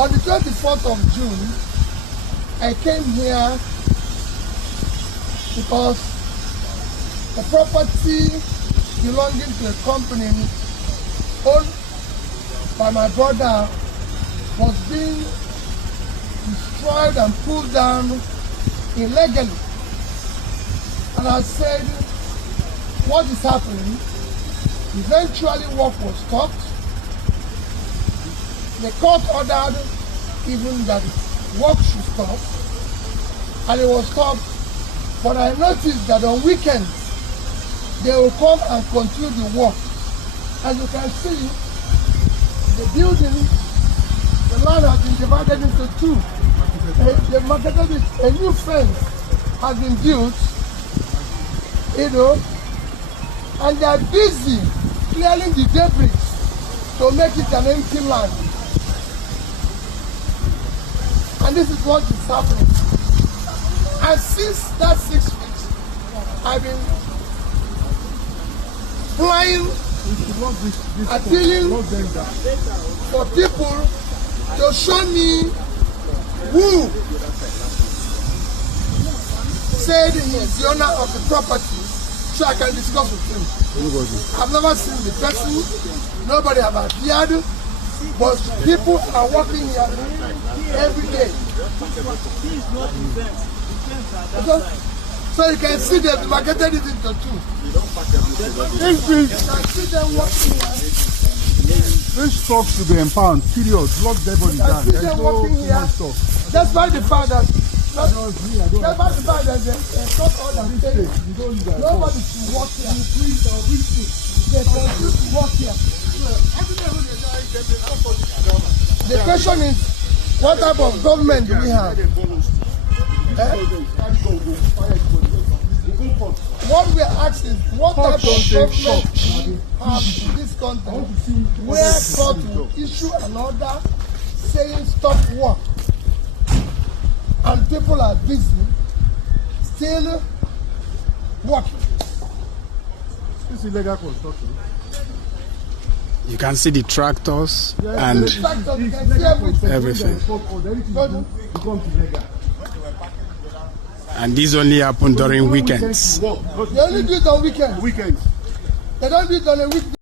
On the 24th of June, I came here because the property belonging to a company owned by my brother was being destroyed and pulled down illegally. And I said, what is happening? Eventually work was stopped. The court ordered even that work should stop, and it was stopped. But I noticed that on weekends they will come and continue the work. As you can see, the building, the land has been divided into two. A new fence has been built, you know, and they are busy clearing the debris to make it an empty land. And this is what is happening. And since that 6 weeks, I've been flying, appealing for people to show me who said he is the owner of the property so I can discuss with him. I've never seen the person, nobody have appeared, but people are working here every day. So you can see they've marketed it into two. You can see them working here. This stock should be empowered, period. Block their body down. There's no that's why the fact that there's a court order saying nobody should work here. They continue to work here. The question is, what type of government do we have? What we are asking is, what type of government do we have in this country where court will issue an order saying stop work and people are busy still working? This is illegal construction. You can see the tractors and you can see everything. And these only happen during weekends. They only do it on weekends. They don't do it on a weekday.